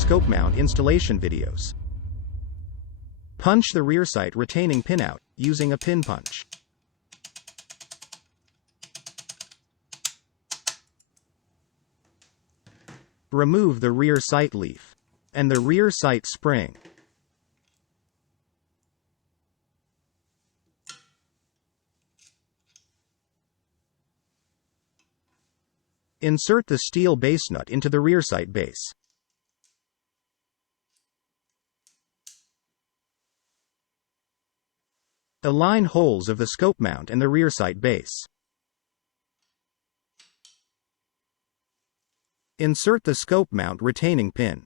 scope mount installation videos. Punch the rear sight retaining pin out, using a pin punch. Remove the rear sight leaf and the rear sight spring. Insert the steel base nut into the rear sight base. Align holes of the scope mount and the rear sight base. Insert the scope mount retaining pin.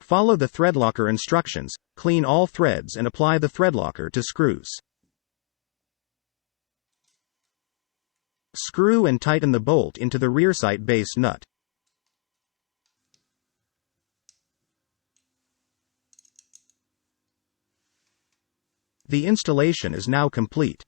Follow the thread locker instructions, clean all threads and apply the thread locker to screws. Screw and tighten the bolt into the rear sight base nut. The installation is now complete.